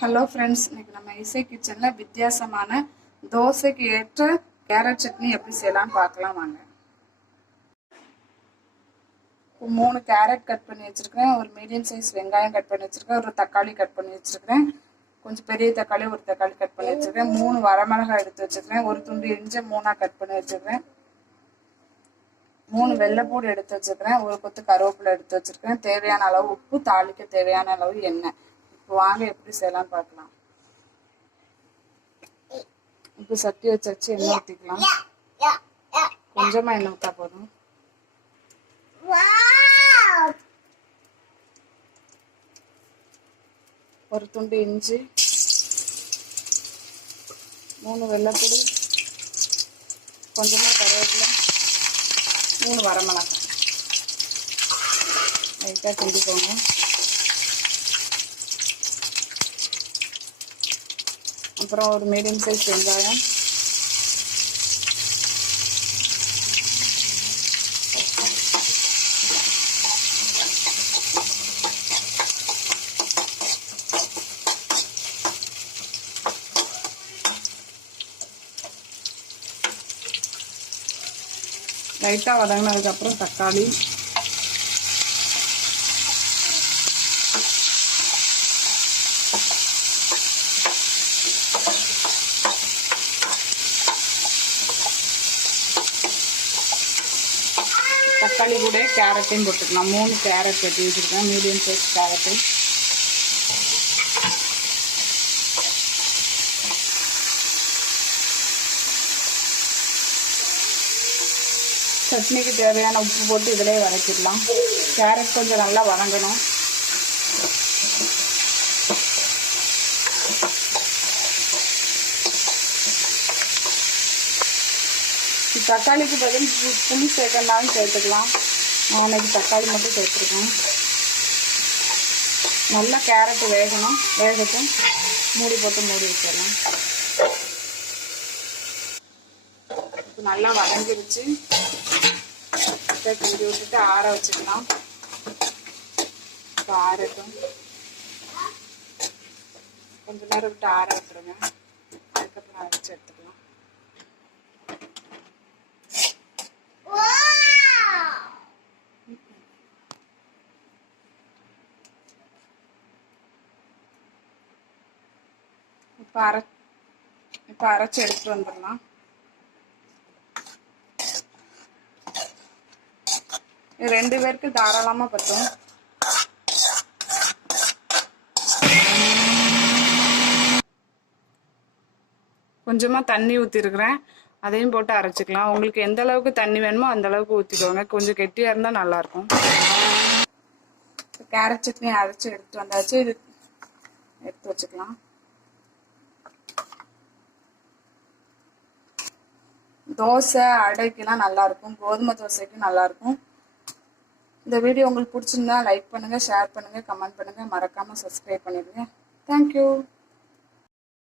Hello friends, இன்னைக்கு நம்ம இசை கிச்சனில் வித்தியாசமான தோசைக்கு ஏற்ற கேரட் சட்னி எப்படி செய்யலாம்னு பார்க்கலாம் வாங்க. 3 கேரட் கட் பண்ணி வச்சுருக்கிறேன், ஒரு மீடியம் சைஸ் வெங்காயம் கட் பண்ணி வச்சுருக்கேன், ஒரு தக்காளி கட் பண்ணி வச்சுருக்கிறேன், கொஞ்சம் பெரிய தக்காளி ஒரு தக்காளி கட் பண்ணி வச்சுருக்கேன், 3 வரமிளகாய் எடுத்து வச்சுருக்கிறேன், ஒரு துண்டு இஞ்சி 3 கட் பண்ணி வச்சுருக்கிறேன், 3 வெள்ளைப்பூடு எடுத்து வச்சுருக்கிறேன், ஒரு கொத்து கருவேப்பிலை எடுத்து வச்சுருக்கேன், தேவையான அளவு உப்பு, தாளிக்க தேவையான அளவு எண்ணெய். இப்போ வாங்க எப்படி செய்யலாம்னு பார்க்கலாம். இப்போ சட்டி வச்சு எண்ணெய் ஊற்றிக்கலாம். கொஞ்சமா எண்ணெய் ஊற்றா போதும். ஒரு துண்டு இஞ்சி, 3 வெள்ளைப்பூடு, கொஞ்சமா கருவேப்பிலை, 3 வரமிளகாய் லைட்டாக கிண்டிக்கோங்க. அப்புறம் ஒரு மீடியம் சைஸ் வெங்காயம், லைட்டாக வதங்கினதுக்கப்புறம் தக்காளி, தக்காளி கூட கேரட்டையும் போட்டுக்கலாம். 3 கேரட் வெட்டி வச்சுருக்கேன், மீடியம் சைஸ் கேரட்டு. சட்னிக்கு தேவையான உப்பு போட்டு இதிலே வதக்கிடலாம். கேரட் கொஞ்சம் நல்லா வதங்கணும். தக்காளிக்கு பதில் புளி சேர்க்கணும்னாலும் சேர்த்துக்கலாம். நான் இன்னைக்கு தக்காளி மட்டும் சேர்த்துருக்கேன். நல்லா கேரட்டு வேகட்டும். மூடி போட்டு மூடி வச்சிடலாம். இப்போ நல்லா வதங்கிருச்சு. கிண்டி விட்டுட்டு ஆற வச்சுக்கலாம். இப்போ ஆறட்டும். கொஞ்ச நேரம் விட்டு ஆற விட்டுருங்க. அதுக்கப்புறம் அரைச்சி எடுத்துக்கலாம். இப்போ அரைச்சி எடுத்துட்டு வந்துடலாம். இது 2 பேருக்கு தாராளமாக பற்றும். கொஞ்சமாக தண்ணி ஊற்றிருக்கிறேன், அதையும் போட்டு அரைச்சிக்கலாம். உங்களுக்கு எந்த அளவுக்கு தண்ணி வேணுமோ அந்த அளவுக்கு ஊற்றிக்கோங்க. கொஞ்சம் கெட்டியாக இருந்தால் நல்லாயிருக்கும். கேரட் சட்னி அரைச்சி எடுத்து வந்தாச்சு. இது எடுத்து வச்சுக்கலாம். தோசை அடைக்கெல்லாம் நல்லாயிருக்கும், கோதுமை தோசைக்கு நல்லாயிருக்கும். இந்த வீடியோ உங்களுக்கு பிடிச்சிருந்தா லைக் பண்ணுங்கள், ஷேர் பண்ணுங்கள், கமெண்ட் பண்ணுங்கள், மறக்காமல் சப்ஸ்கிரைப் பண்ணிடுங்க. தேங்க்யூ.